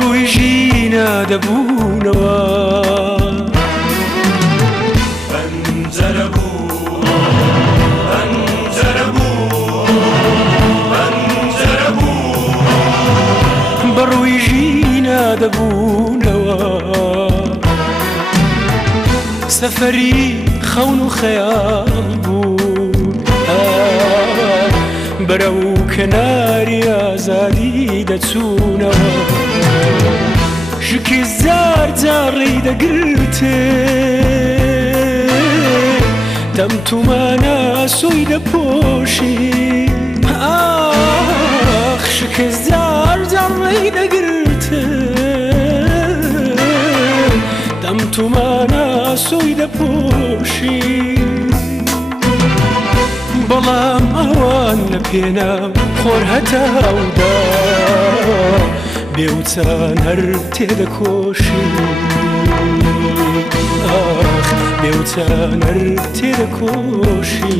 بەڕووی ژینە دەبوونەوە پەنجەرە بوو پەنجەرە بوو پەنجەرە بوو بەڕووی ژینە دەبوونەوە سەفەری خەون و خەیاڵ بوو بەرە و کەناری ئازادی دەچوونەوە ژکی زار جاڕی دەگرتێ دەمتومانە سوی دەپۆشی ئاخ شکی زار جاڕی دەگرتێ دەمتومانە سوی دەپۆشی بەڵام ئەوان لە پێناو خۆر هەتاودا بێوچان هەر تێدەکۆشی ئاخ بێوچان هەر تێدەکۆشی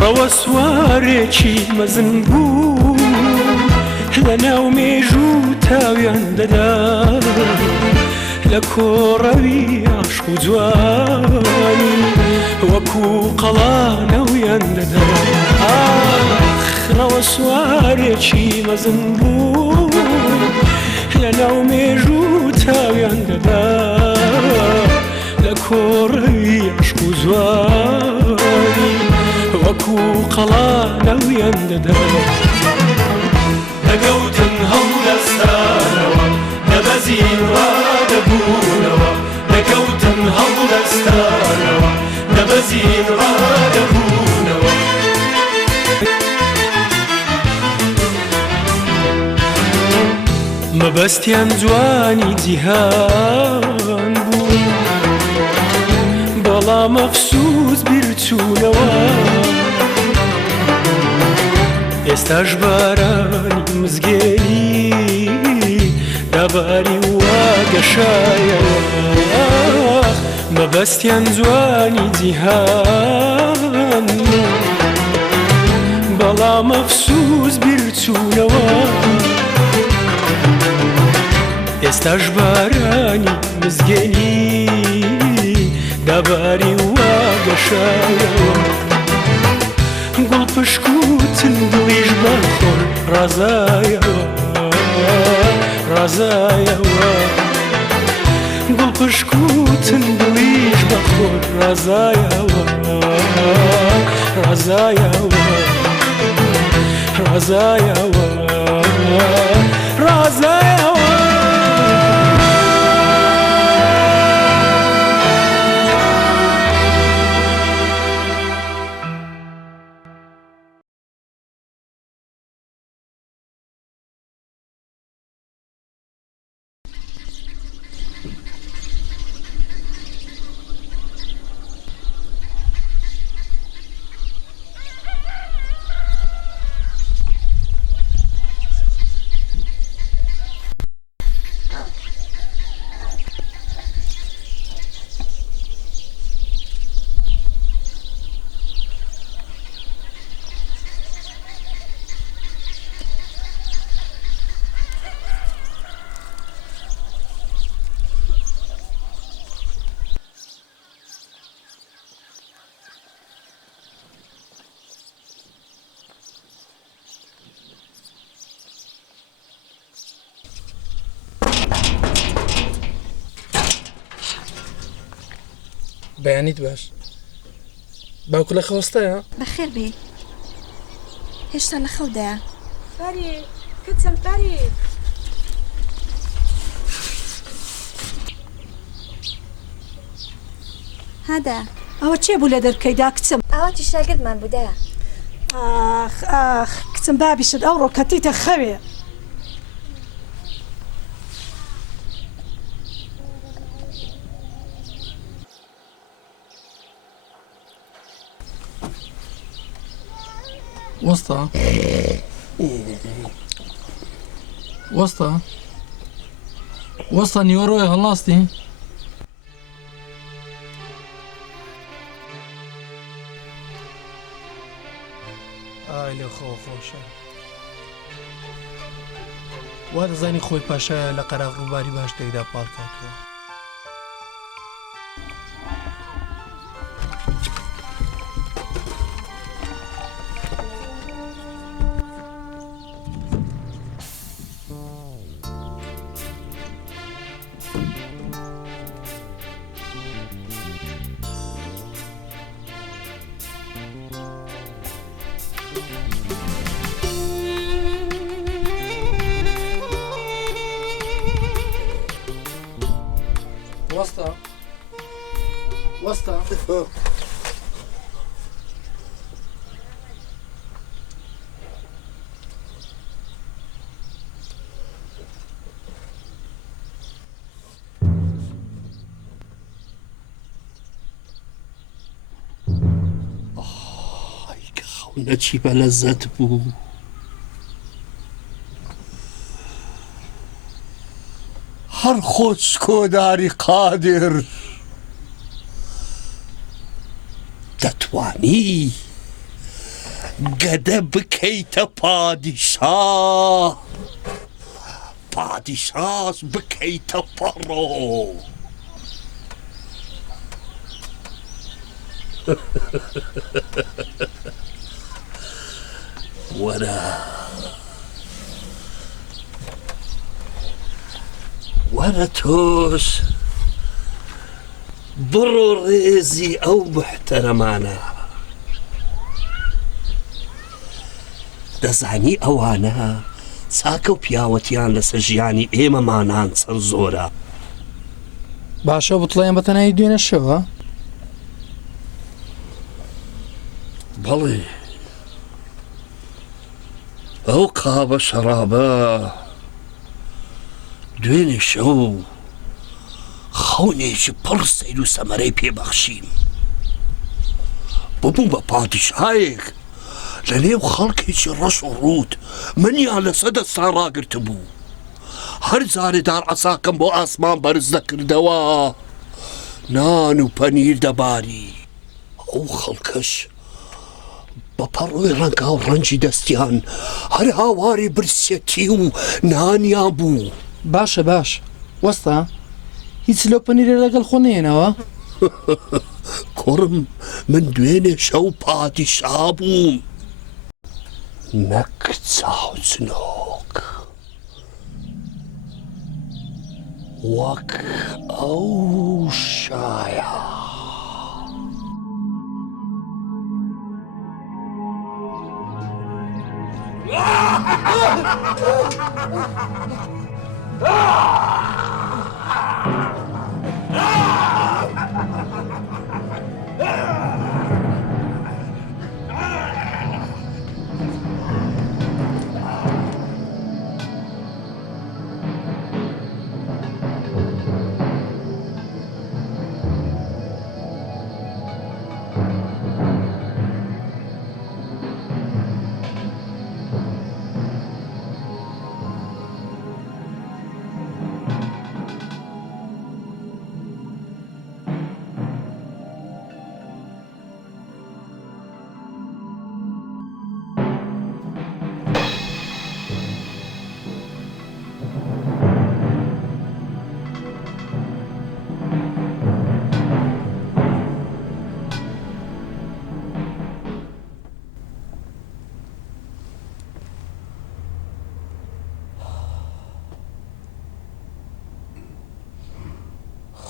ڕەوە سوارێکی مەزن بوو لە ناو مێژوو تاویان دەدا لە کۆڕەوی عاشق و جوانی وەکو قەڵانەویان دەدا ئاخ ڕەوە سوارێکی مەزن بوو لە ناو مێژوو تاویان دەدا لە کۆڕەوی عاشق و جوانی وەکو قەڵانەویان دەدا دەگەوتن هەڵدەستانەوە دەبەزین ڕادەبوونەوە دەگەوتن هەڵدەستانەوە دەبەزین ڕادەبوونەوە مەبەستیان جوانی جیهان بوو بەڵام ئەفسوس بیرچوونەوە ئێستاش بارانی مزگێنی داباری وا گەشایەوە مەبەستیان جوانی جیهان بەڵام ئەفسوس بیرچوونەوە ئێستاش بارانی مزگێنی داباری وا گەشایەوە گوڵ پشکوتن دڵیش بەخۆر ڕازایەوە ڕازایەوە گوڵ پشکوتن دڵیش بەخۆر ڕازایەوە ڕازایەوە ڕازایەوە ڕازایەوە بەیانیت باش باوکو لە خۆستەیە بەخێر بێ هێشتا لە خەودایە پەری کچم پەری هەدا ئەوە چێ بوو لە دەرکەیدا کچم؟ ئەوەتی شاگردمان بوودە. ئاخ کچم بابیشت ئەو ڕۆکەتیتە خەوێ. وەستا وەستا وەستا نیوەڕۆی هەڵاستی ئای لێ خۆ خۆشە وا دەزانی خۆی پاشایە لە قەراغ ڕووباری باش تێکدا پاڵ کاتووە. وەستا وەستا نەچی بە لەزەت بوو. هەر خۆت کۆداری قادر دەتوانی گەدە بکەیتە پادیشا، پادیشاش بکەیتە پەڕۆ. وەرە وەرە تۆش بڕۆ ڕێزی ئەو محتەرەمانە. دەزانی ئەوانە چاکە و پیاوەتیان لەسەر ژیانی ئێمەمانان چەند زۆرە. باشە بتڵێن بەتەنایی دوێنە شەوە. بەڵێ ئەو قابە شەرابە دوێنێ شەو خەونێکی پڕ سەیر و سەمەرەی پێبەخشیم. ببوو بە پادیشایەک لە نێو خەڵکێکی ڕەش و ڕوود منیان لەسەر دەستان ڕاگرت بوو. هەر جارێدار عەساکەم بۆ ئاسمان بەرز دەکردەوە نان و پەنیر دەباری. ئەو خەڵکەش بە پەڕۆی ڕەنگا و ڕەنجی دەستیان هەر هاواری برسەتی و نانیان بوو. باشە باش وەستا هیچ لەو پەنیرە لەگەڵ خۆ نێنەوە. کوڕم من دوێنێ شەو پادیشا بووم نەک چاوچنۆک وەک ئەو شایە.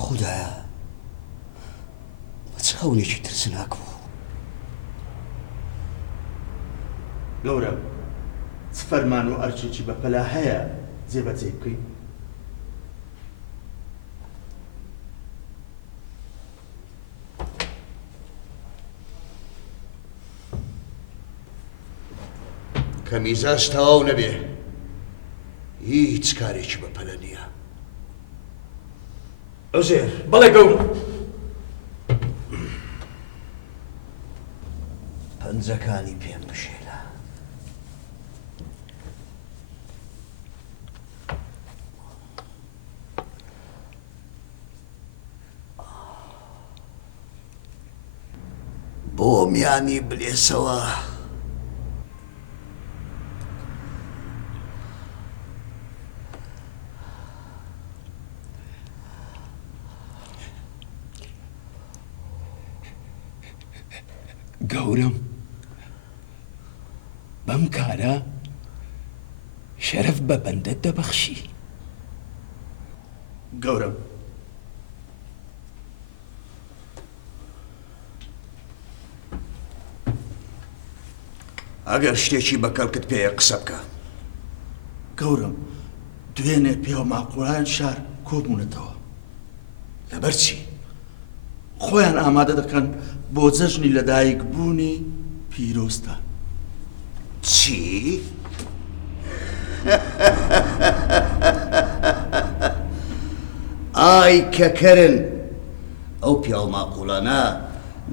خوددایە بە چ خەونێکی ترسناک بوو. گەورە چ فەرمان و ئەرچێکی بەپەلا هەیە جێبەجێ بکەین؟ کە میزاج تەواو نەبێ هیچ کارێکی بەپەلە نییە. عوزێر بەڵێ گەورە پەنجەکانی پێم بشێلە. بۆ میانی بلێسەوە گەورم بەم کارە شەرەف بە بەندەت دەبەخشی. گەورم ئەگەر شتێکی بەکەڵکت پێیە قسە بکە. گەورم دوێنێ پێوە ماقوڵان شار کۆبوونەتەوە. لەبەرچی؟ خۆیان ئامادە دەکەن بۆ جەژنی لەدایک بوونی پیرۆستان. چی؟ ئای کەکەرن ئەو پیاو ماقوڵانە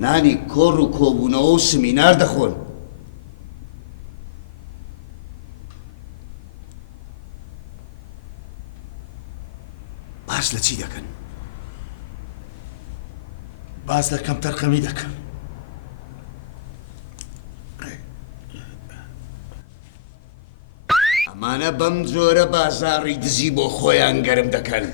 نانی کۆڕ و کۆبوونەوە و سمینار دەخۆن. باس لە چی دەکەن؟ باز لە کەم تەرخەمی دەکەن. ئەمانە بەم جۆرە بازاڕی دزی بۆ خۆیان گەرم دەکەن.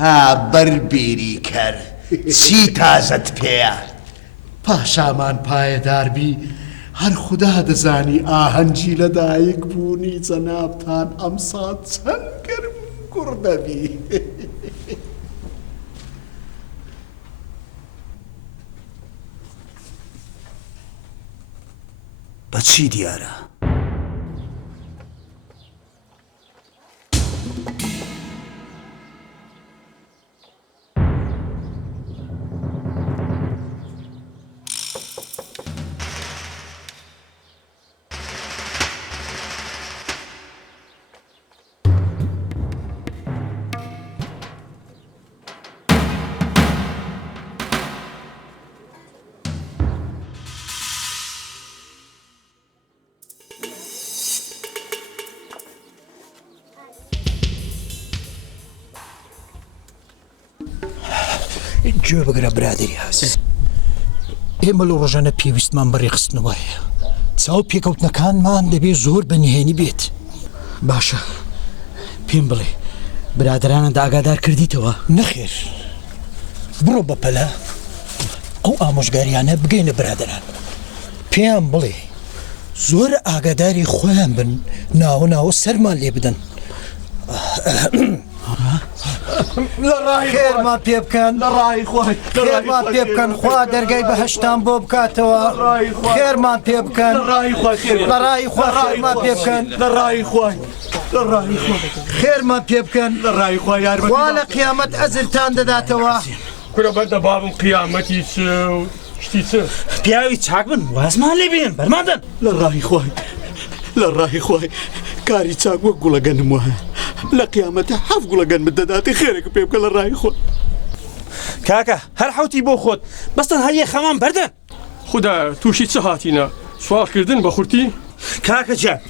ها بەربێری کەر چی تازەت پێیە؟ پاشامان پایەداربی هەر خوددا دەزانی ئاهەنگی لەدایک بوونی جەنابتان ئەمسا چەند گەرم کوڕ دەبی. بەچی دیارە؟ گوێ بگرە برادری هەز، ئێمە لە ڕۆژانە پێویستمان بەڕێخستنەوەیە. چاو پێکەوتنەکانمان دەبێ زۆر بەنهێنی بێت. باشە پێم بڵێ برادرانە ئاگادار کردیتەوە؟ نەخێر، بڕۆ بەپەلە ئەو ئامۆژگاریانە بگەینە برادران، پێیان بڵێ زۆر ئاگاداری خۆیان بن، ناوە ناوە سەرمان لێ بدەن. خێرمان پێ بکەن، لە ڕای خۆی خێرمان پێ بکەن، خوا دەرگای بەهەشتان بۆ بکاتەوە. خێرمان پێ بکەن، لە ڕای خۆی خێرمان پێ بکەن، لە ڕای خۆی خێرمان پێ بکەن، لە ڕای خۆی یارمەتی خوا لە قیامەت ئەزرتان دەداتەوە. کورە بەندە بابم قیامەتی چ شتی چ پیاوی چاک بن، وازمان لێ بێن، بەرمادەن. لە ڕای خۆی لە ڕای خۆی کاری چاک وەک گوڵەگەنم وایە لە قیامەتە هەف گوڵەگەن بدەداتی خێرێک پێ بکە لە ڕای خۆ. کاکە هەر حوتی بۆ خۆت بەستن هەیە خەمان بەردەن. خوددا تووشی چه هاتینە سوالکردن بە خورتی؟ کاکە جان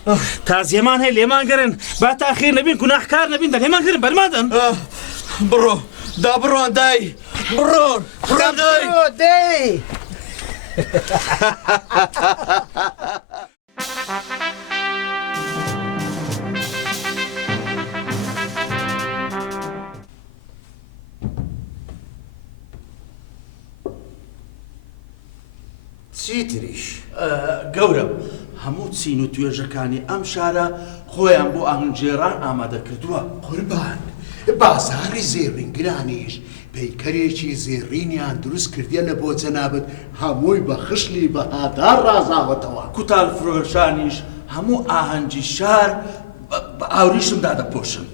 تازیەمان هەیە لێمان گەرن، با تاخیر نەبین گوناحکار نەبین دە لێمان گەرن بەرمادەن. بڕۆ دا بڕۆن دای بڕۆن دەی چیتریش؟ گەورم هەموو چین و توێژەکانی ئەم شارە خۆیان بۆ ئاهەنگێڕان ئامادە کردووە. قوربان بازاری زێڕینگرانیش پەیکەرێکی زێڕینیان دروست کردیە لە بۆ جەنابەت هەمووی بە خشلی بەهادار ڕازاوەتەوە. کوتال فرۆشانیش هەموو ئاهەنگی شار بە ئاوریشمدا دەپۆشن.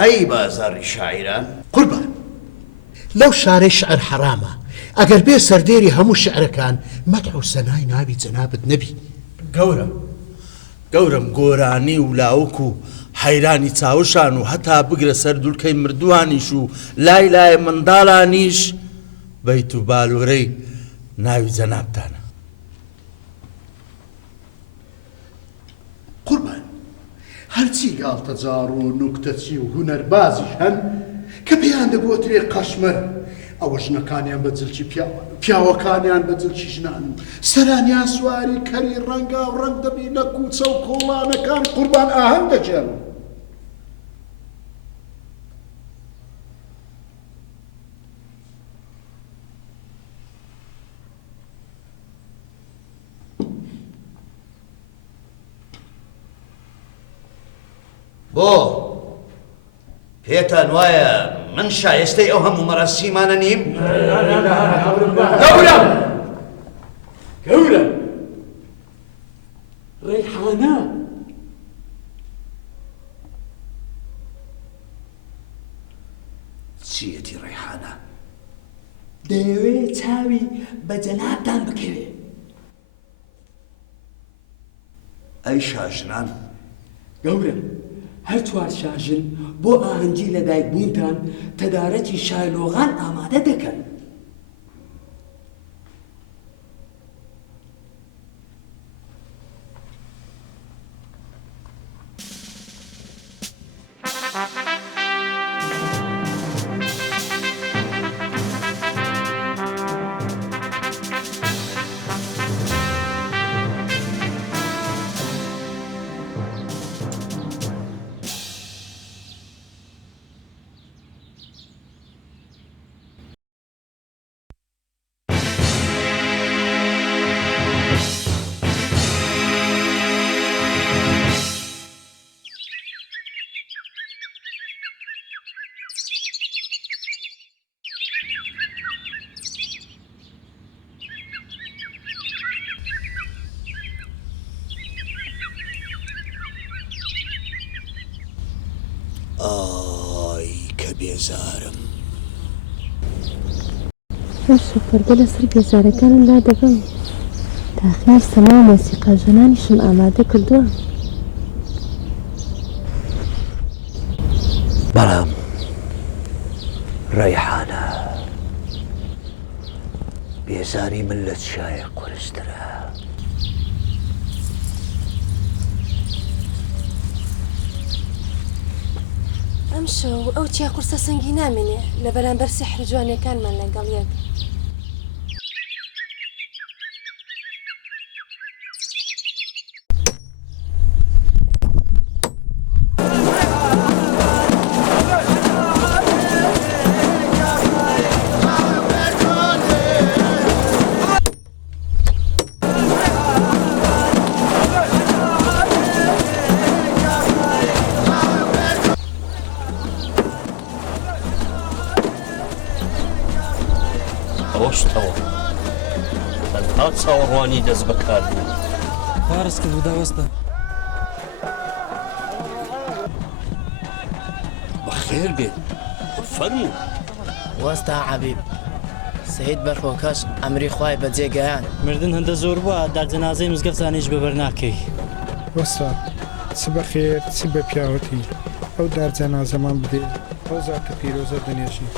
ئەی بازاڕی شاعیران قوربان لەو شارەی شعر حرامە ئەگەر بێ سەردێری هەموو شعرەکان مەدح و سەنای ناوی جەنابت نەبی گەورم گۆرانی و لاوک و حەیرانی چاوشان و هەتا بگرە سەر دوورکەی مردووانیش و لای لای منداڵانیش بەیت و بالوورەی ناوی جەنابتانە. قوربان هەرچی گاڵتەجاڕ و نوکتەچی و هونەربازیش هەن کە پێیان دەبووەترێ قەشمەر ئەوە ژنەکانیان بە جلکی پیاوەکانیان بە جلکی ژنان و سەرانیان سواری کەری ڕەنگا و ڕەنگ دەبی لە کوچە و کۆڵانەکان قوربان ئاهەنگ دەجێن. بۆ پێتان وایە من شایستەی ئەو هەموو مەراسیمانە نیم؟ گەورە ڕێحانە چیەتی ڕێحانە؟ دەیەوێ چاوی بە جەنابتان بکەوێ. ئەی شاژنان گەورە هەر چوار شاژن بۆ ئاهەنگی لەدایک بوونتان تەدارەتی شایلۆغان ئامادە دەکەن. ئای کە بێزارم. باشە پەردە لەسەر بێزارەکانم لا دەبم تاخیار سەما و مۆسیقا ژنانیشم ئامادە کردووە. بەڵام ڕەیحانە بێزاری من لە چایە قورسترە. ئەم شەو ئەو چیا قورسە سەنگی نامێنێ لە بەرامبەر سیحر جوانەکانمان لەگەڵ یەک. ئەوەشتەوە تەنها چاوەڕوانی دەست بەکار بوو. پارس کرد و داوەستە. بەخێر بێت فەرموو. وەستا حەبیب سەید بەرخۆکەش ئەمری خوای بەجێگەیان مردن هەندە زۆر بووە دار جەنازەی مزگەفتانیش بەبەر ناکەی. وەستا چ بەخێر چ بە پیاوەتی ئەو دار جەنازەمان بدێ ئەو زاتە پیرۆزە دەنێژی.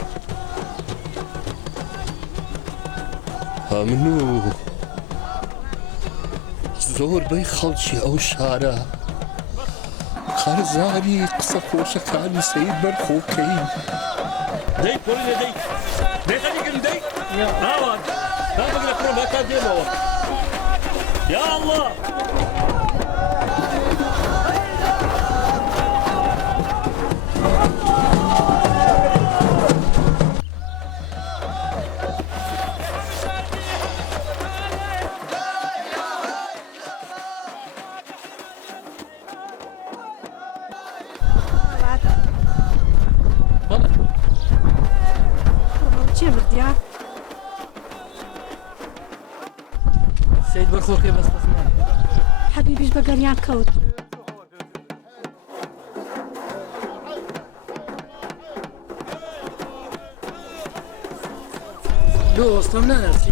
هەمنوو زۆربەی خەڵکی ئەو شارە خەرزاری قسە خۆشەکانی سەید بەرخۆکەی. دەی پۆلی دەی دەیخەلیگرن دەی ئاوان دابگرە کوڕم بەکات دێمەوە یا ئەڵڵا. سەید بەرخۆکەی بەستەسمان حەبیبیش بە گەریان کەوت. دۆستم نانەرسی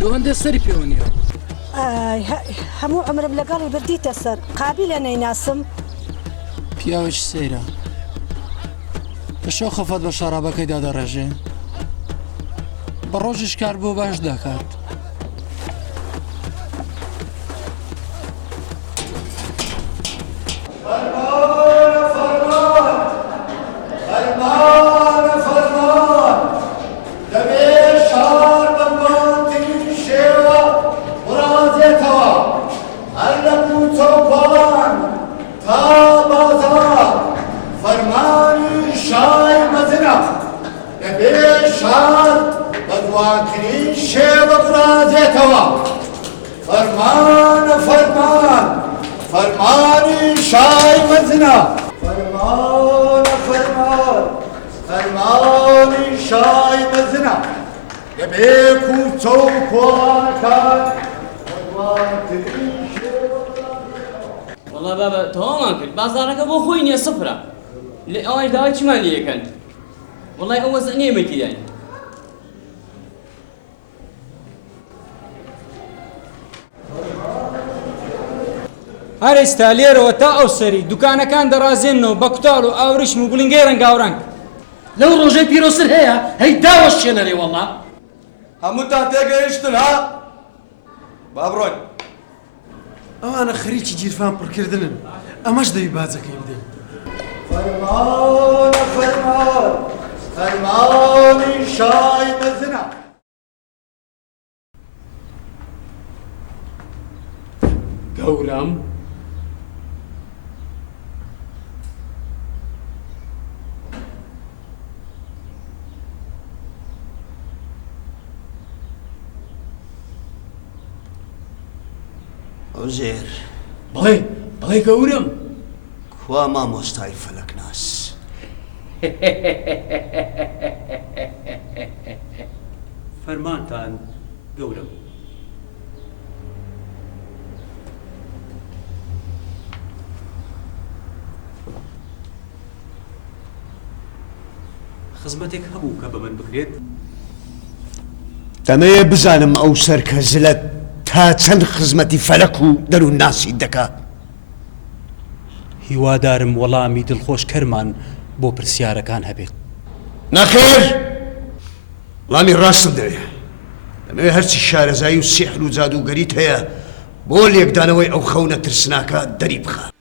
دۆ هەندێک سەری پێوەنیە هەموو عمرم لەگەڵی بردیتە سەر قابلە نەیناسم پیاوێکی سەیرە پشۆ خەفەت بە شەرابەکەیدا دەڕێژێ بە ڕۆژش کار بۆ باش دەکات والله بابا تماما كل بازارك ابو خويني صفرة اي داي چمان ليكن والله اوز اني متي يعني هەر ئێستا لێرەوە تا ئەو سەری دوکانەکان دەڕازێنەوە بە کوتاڵ و ئاوریشم و گوڵنگەی ڕەنگاوڕەنگ لەو ڕۆژەی پیرۆسر هەیە هەی داوەش شێنەرێ وەڵا هەمووتان تێگەیشتن ها با بڕۆین ئەوانە خەریکی گیرفان پڕکردنن ئەمەش دەوی بازەکەی بدەین فەرمانە فەرمان فەرمانی شای مەزنە گەورەم عوزێر بەڵێ گەورەم کوا مامۆستای فەلەکناس فەرمانتان گەورەم خزمەتێک هەبوو کە بە من بکرێت دەمەیە بزانم ئەو سەرکەزلە تا چەند خزمەتی فەلەک و دەروون ناسی دەکا هیوادارم وەڵامی دڵخۆش کەرمان بۆ پرسیارەکان هەبێت نەخێر وەڵامی ڕاستم دەوێت دەمەوێت هەرچی شارەزایی و سیحر و جادوگەریت هەیە بۆ لێکدانەوەی ئەو خەونە ترسناکە دەری بخە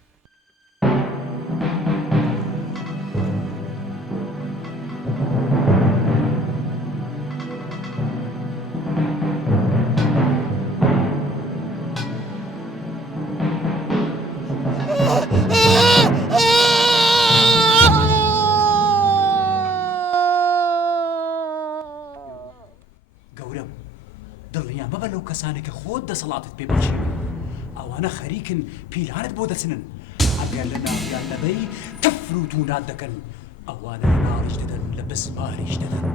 کەسانێکە خۆت دەسەڵاتت پێ بچی ئەوانە خەریکن پیلانت بۆ دەچنن ئەگەر لە ناویان لەبەی تەفر و دوونات دەکەن ئەوانە لە ناڕیش دەدەن لە بزماریش دەدەن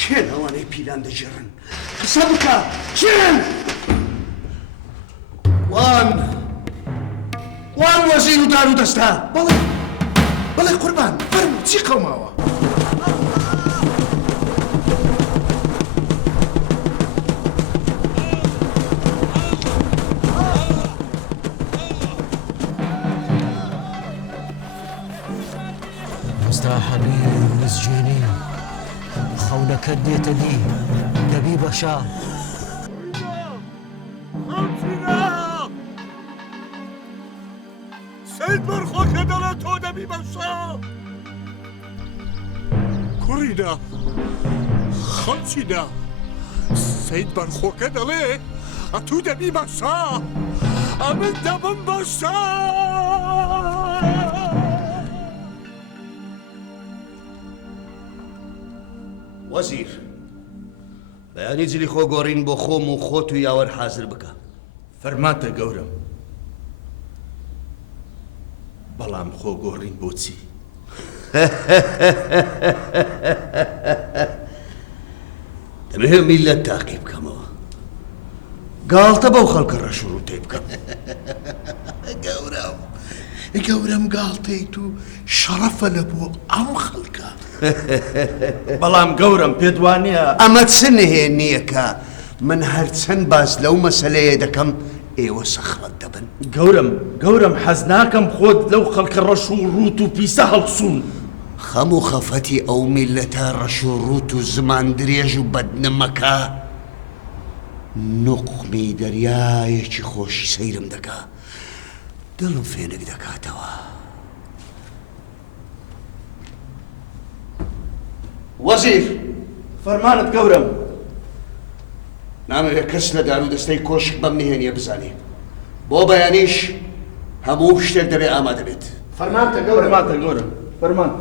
کێن ئەوانەی پیلان دەژێڕن قسە بکە کێن وان وەزیر و دار و دەستا بەڵێ قوربان فەرموو چی قەوماوە مستحبين مسجونين خونك ديت دي دبي بشا سيد برخوك دلتو دبي بشا كورينا خلصينا سيد برخوك دلي اتو دبي بشا امن دبن بشا وەزیر بەیانی جلی خۆ گۆڕین بۆ خۆم و خۆت و یاوەر حازر بکە فەرماتە گەورم بەڵام خۆ گۆڕین بۆچی دەبێت میلەت تاقی بکەمەوە گاڵتە بەو خەڵکە ڕەش و ڕوتێ بکەم گەورم گەورەم گاڵتەیت و شەڕەفە لە بۆ ئەم خەڵکە. بەڵام گەورم پێدوانە ئەمە چ نهێنیەکە من هەرچەند باس لەو مەسەلەیە دەکەم ئێوە سەخڕەت دەبن. گەورم حەز ناکەم خۆت لەو خەڵکە ڕەش و ڕوت و پیسە هەڵسوون. خەم و خەفەتی ئەو میلەتە ڕەش و ڕوت و زمان درێژ و بەدنەمەکە نوقمی دەریایەکی خۆشی سەیرم دەکا دڵم فێنک دەکاتەوە. وەزیر فەرمانت گەورم. نامەوێت کەس لە دار و دەستەی کۆشک بەم نهێنیە بزانێ. بۆ بەیانیش هەموو شتێک دەبێ ئامادە بێت. فەرمانتە گەورم. فەرمانتە گەورم. فەرمان.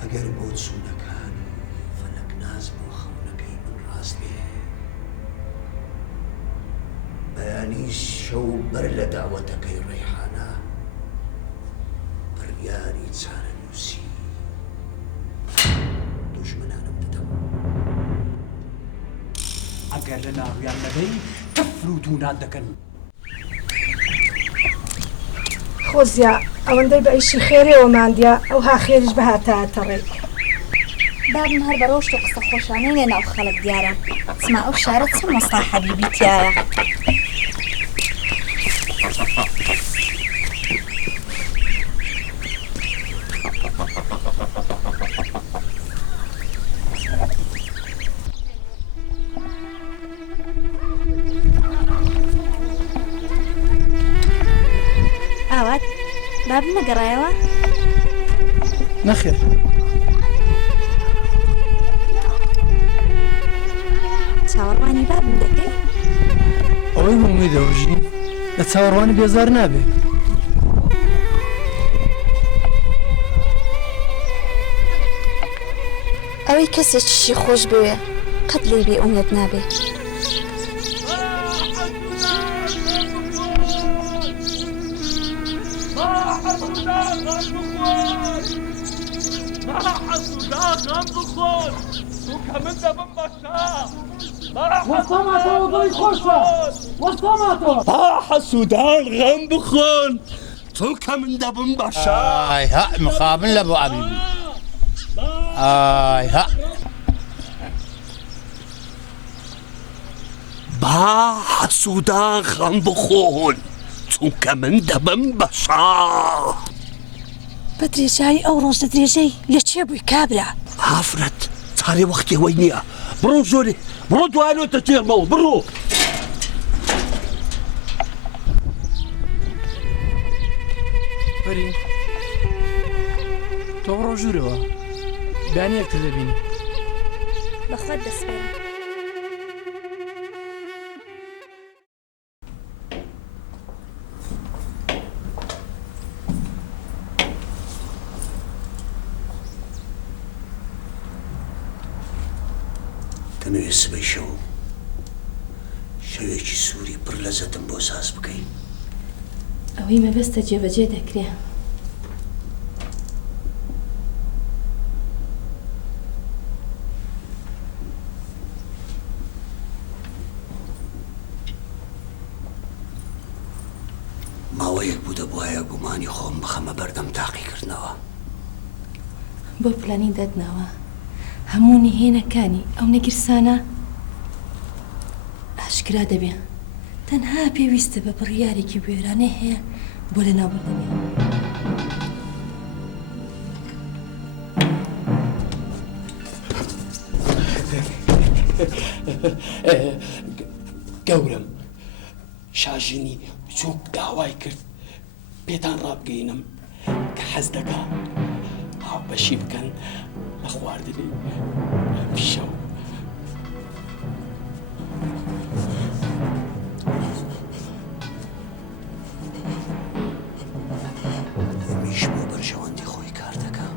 ئەگەر بۆ چوونەکانی فەلەک ناز بۆ خەونەکەی من ڕاست بێ بەیانیش شەو بەر لە داوەتەکەی ڕێحانە بڕیاری چارەنووسی دوژمنانم دەدەم. ئەگەر لە ناویان لەبەی تەفر و دوونات دەکەن. خۆزیە ئەوەندەی بە ئیشی خێرەوە ماندیە ئەو ها خێریش بەهاتەڕێ. بابم هەر بەڕۆشت و قسە خۆشانەی لێ ناو خەڵک دیارە چما ئەو شارە چەند مەستا حەبیبی تایە. ئاوات بابم نەگەڕایەوە؟ نەخێر. چاوەڕوانی بابم دەکەی؟ ئەوەی هەمووی دەوژین لە چاوەڕوانی بێزار نابێت. ئەوەی کەسێکیشی خۆش بوێ قەت لێ بێ ئومێد نابێت. حسودان غم بخون چونکە من دەبم بەشە. ئایها مخابن لە بۆ عەبیبی. ئایها با حسودان غم بخۆن چونکە من دەبم بەشە. بە درێژایی ئەو ڕۆژە درێژەی لە چێ بووی کابرا؟ ئافرەت چارێ وەختیەوەی نییە. بڕۆ زۆرێ بڕۆ دوانۆتە تێرمەوە بڕۆ. فەرین تۆ بڕۆ ژوورەوە دانیەکتر دەبینی. بەخوات دەسپێرم. دەمەوێت سبەی شەو شەوێکی سووری پڕ لەزەتم بۆ ساز بکەین. ئەوەی مەبەستە جێبەجێ دەکرێ. ماوەیەک بوو دەبوایە گومانی خۆم بخەمە بەردەم تاقیکردنەوە. بۆ پلانی دەدناوە هەموو نهێنەکانی ئەو نەگیرسانە ئاشکرا دەبێ. تەنها پێویستە بە بڕیارێکی بێرانەی هەیە بۆ لە ناوبردنێ. گەورم شاژنی بچووک داوای کرد پێتان ڕابگەینم کە حەز دەکا هاوبەشی بکەن لە خواردنی پیشەو. ئەمیش بۆ بەرژەوەندی خۆی کار دەکا.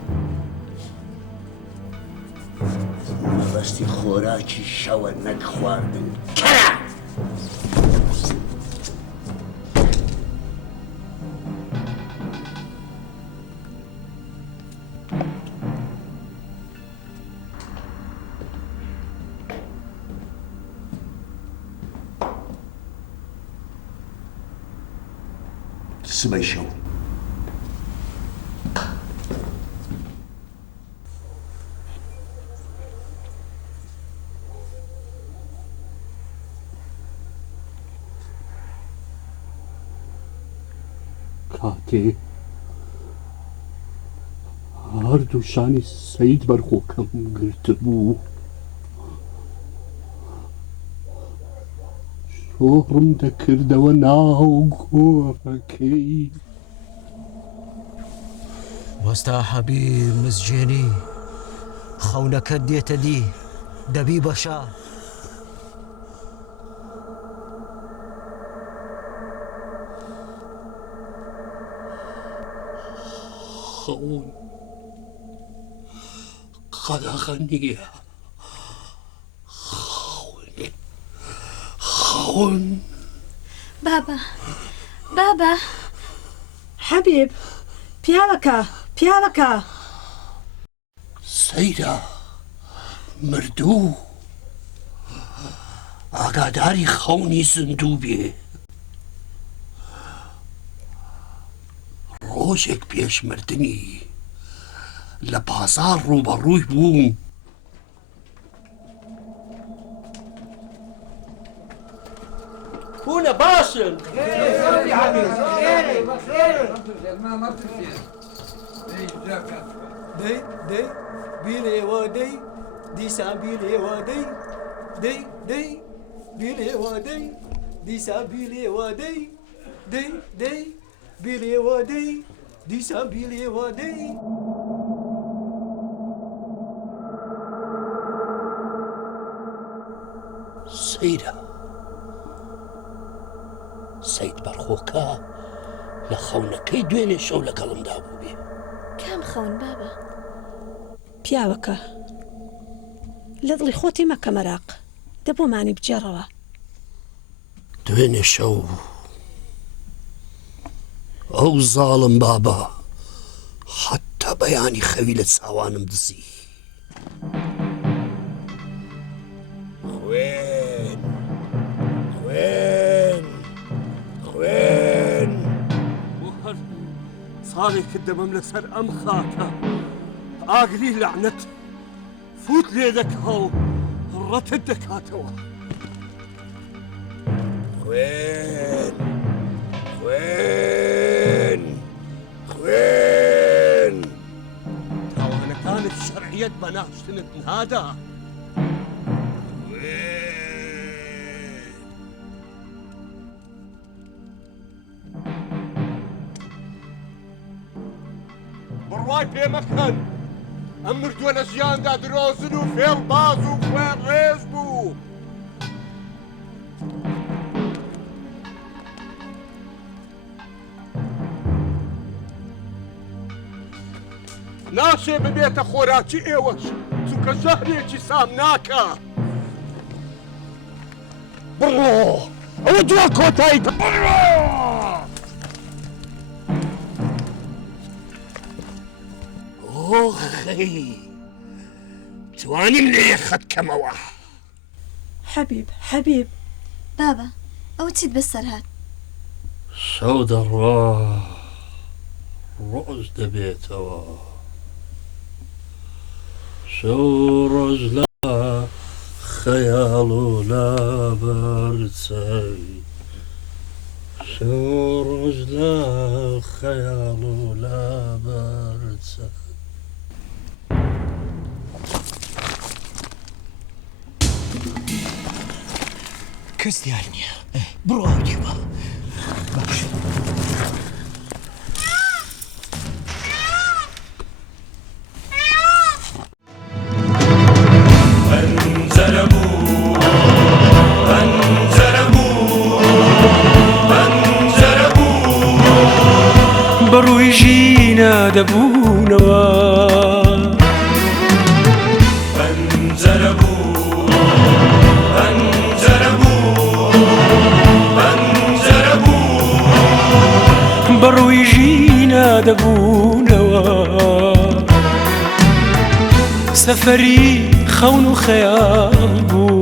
مەبەستی خۆراکی شەوە نەک خواردن کەرە. سبەی شەو کاتێ هەردووشانی سەید بەرخۆکەم گرتبوو شۆڕم دەکردەوە ناو گۆڕەکەی وەستا حەبیب مزجێنی خەونەکەت دێتە دی دەبی بەشە خەون قەدەغە نییە خەون بابا بابا حەبیب پیاوەکە پیاوەکە سەیرە مردوو ئاگاداری خەونی زیندوو بێ ڕۆژێک پێش مردنی لە بازار ڕوبەڕووی بووم هونە باشن دەی بیرێوە دەی دیسان بیرێوە دەی دەی بیرێوە دەی دیسان بیرێوە دەی دەی بیرێوە دەی دیسان بیرێوە دەی سەیرە سەید بەرخۆکە لە خەونەکەی دوێنێ شەو لەگەڵمدا بوو بێ کام خەون بابا پیاوەکە لە دڵی خۆتی مەکە مەراق دەبۆمانی بجێڕەوە دوێنێ شەو ئەو زاڵم بابا حتا بەیانی خەوی لە چاوانم دزی خوێن خوێن خوێن هەر ساڵێکت دەبم لەسەر ئەم خاکە ئاگری لەعنەت فوت لێ دەکا و ڕەتت دەکاتەوە خوێن خوێن خوێن تاوانەکانت شەرعیەت بە ناشتنت نادا بڕوای پێمەکەن ئەم مردووە لە ژیاندا درۆزن و فێڵ باز و خوێن ڕێز بوو ناشێ ببێتە خۆراکی ئێوەش چونکە ژەهرێکی سام ناکە بڕۆ ئەوە دوا کۆتاییتە بڕۆ ئۆخەی توانیم لێ یەخەت کەمەوە حەبیب بابا ئەو چیت بەسەر هات شەو دەڕوا ڕۆژ دەبێتەوە شەو ڕۆژ لە خەیاڵ و لابەرچەی شەو ڕۆژ لە خەیاڵ و لابەرچەی کەس دیار نییە بڕۆ ئەو دیوە باشە بەڕووی ژینە دەبوونەوە بەڕووی ژینە دەبوونەوە سەفەری خەون و خەیاڵ بوو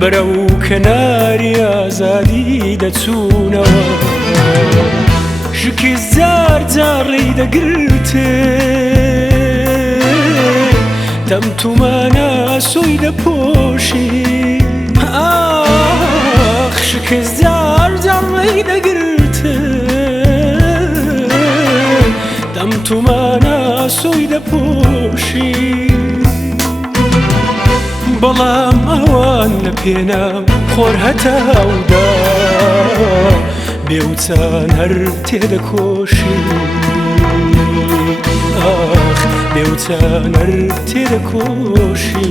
بەرە و کەناری ئازادی دەچوونەوە شکی زار جاڕی دەگرتێ دەمتومانە سۆی دەپۆشی ئاخ شکست زار جاڕی دەگرتێ دەمتومانە سۆی دەپۆشی بەڵام ئەوان لە پێناو خۆر هەتاودا بێوچان هەر تێدەکۆشی ئاخ بێوچان هەر تێدەکۆشی